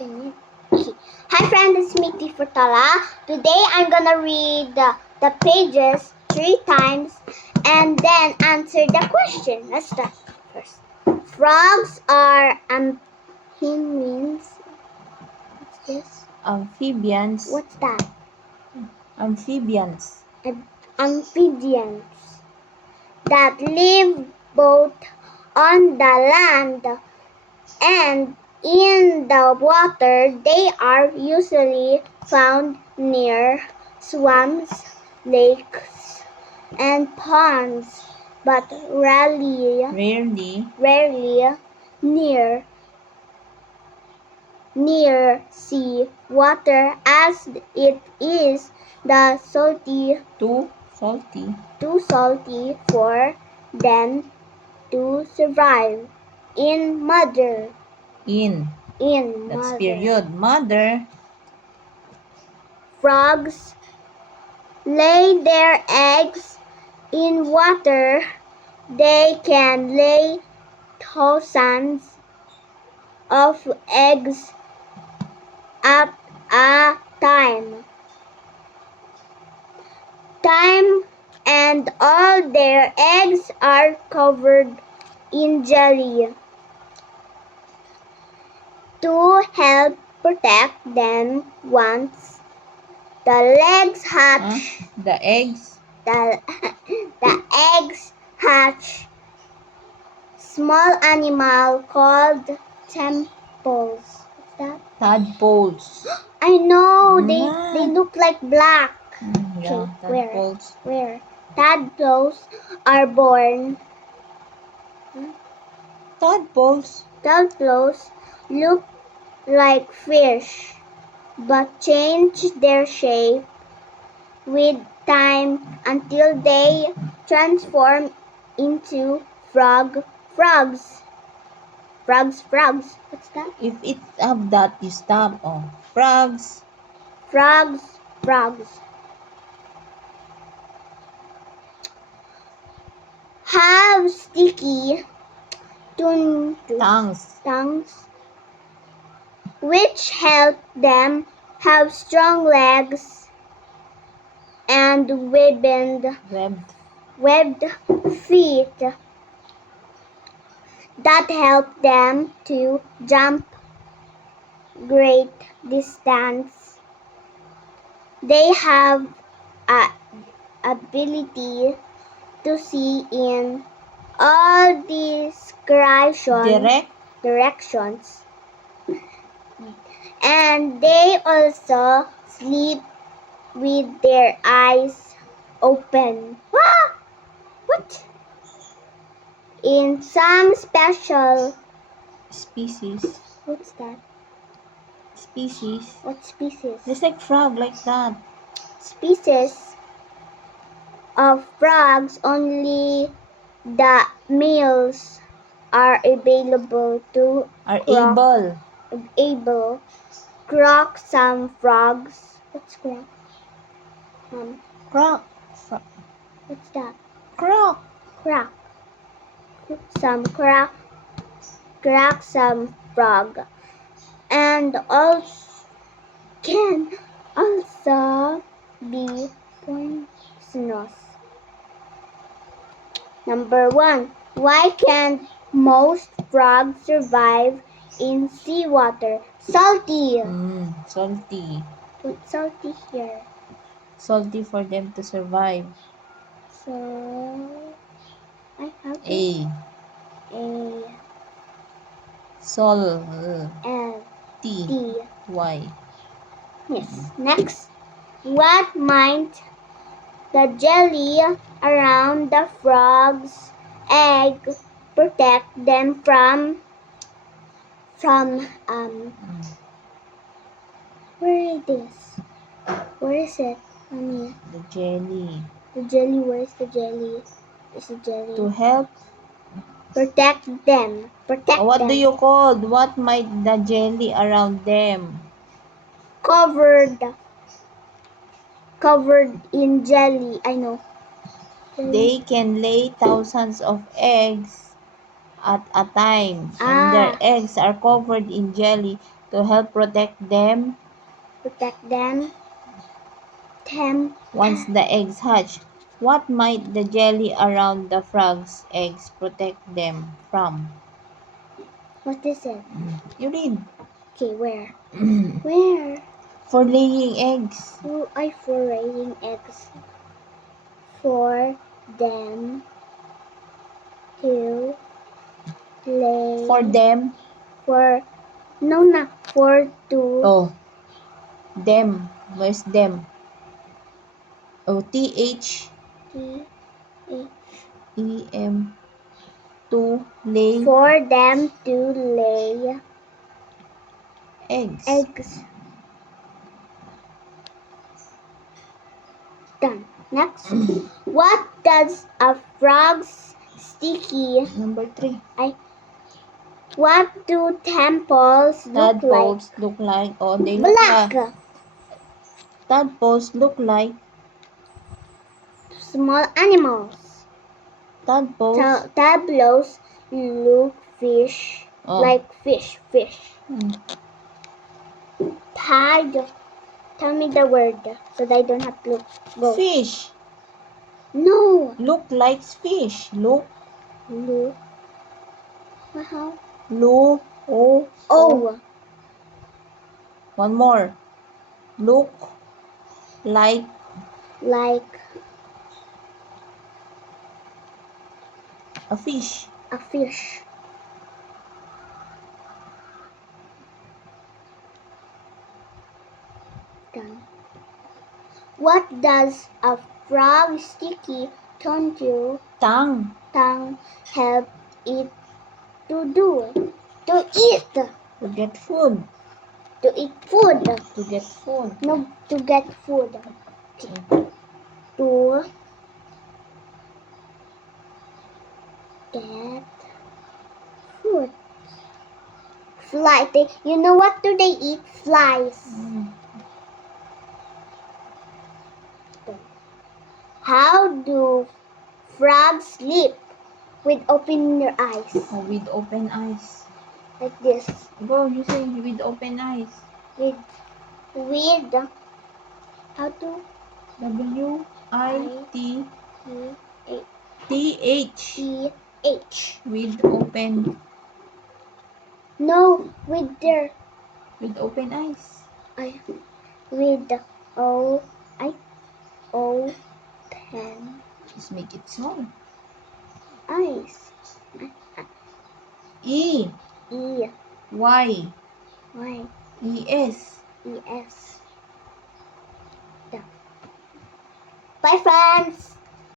Okay. Hi friends, it's me T Furtala. Today I'm gonna read the pages 3 times and then answer the question. Let's start first. Frogs are amphibians. What's this? Amphibians. What's that? Amphibians. Amphibians that live both on the land and in the water. They are usually found near swamps, lakes, and ponds, but rarely near sea water, as it is Too salty. too salty for them to survive in mother. In. In That's mother. period. Mother. Frogs lay their eggs in water. They can lay thousands of eggs at a time, and all their eggs are covered in jelly to help protect them once the legs hatch. The eggs. The, the eggs hatch. Small animal called temples. What's that? Tadpoles. I know. They Ah. look like black. Yeah, Okay, tadpoles. where tadpoles are born. Tadpoles. Tadpoles look like fish, but change their shape with time until they transform into frogs. Frogs. What's that? If it have that, you stop. Oh, frogs. Frogs. Have sticky tongues, which help them have strong legs and webbed feet that help them to jump great distance. They have a ability to see in all directions, and they also sleep with their eyes open. What? In some special Species. What's that? Species. What species? Just like frog, like that. Species of frogs, only the males are able to croak. Some frogs. What's croak? Croak. What's that? Croak. Croak. Some croak some frog, and also can also be poisonous. Number 1. Why can't most frogs survive in seawater? Salty. Salty. Put salty here. Salty for them to survive. So I have A. Salty. L T. Y. Yes. Next. What might the jelly around the frog's egg protect them from where is this? Where is it? Mommy. The jelly. The jelly, where is the jelly? Is the jelly? To help Protect them. What do you call? What might the jelly around them? Covered in jelly. I know. They can lay thousands of eggs at a time, and their eggs are covered in jelly To help protect them them. once the eggs hatch. What might the jelly around the frog's eggs protect them from? What is it? You read. Okay, where? Where? For laying eggs. Who are for laying eggs? For them to lay. For them. For no, not for to. Oh. Them. Where's them? Oh, T-H. T- E-M. To lay For them to lay eggs. eggs. Done. Next. What does a frog's sticky? Number 3. What do temples look Tadpoles like? look like. Oh, they look Black. like. Tadpoles look like. Small animals. Tadpoles. Tableaus look Oh. like fish. Hmm. Tag. Tell me the word so that I don't have to go. Fish. No. Look like fish. Look. Look. How? Look. Oh. Oh. One more. Look like Like a fish. a fish. Done. What does a frog sticky tongue Tongue. help it to do? To eat. To get food. To eat food. To get food. No, to get food. Okay. To get food. Fly. You know what do they eat? Flies. How do frogs sleep? With open your eyes. Oh, with open eyes. Like this. Go, you say with open eyes. With how to W-I-T E T-H. H. With open. No, with their With open eyes. with open Just make it small. eyes. E. E Y. Y E-S. E S. Bye, friends.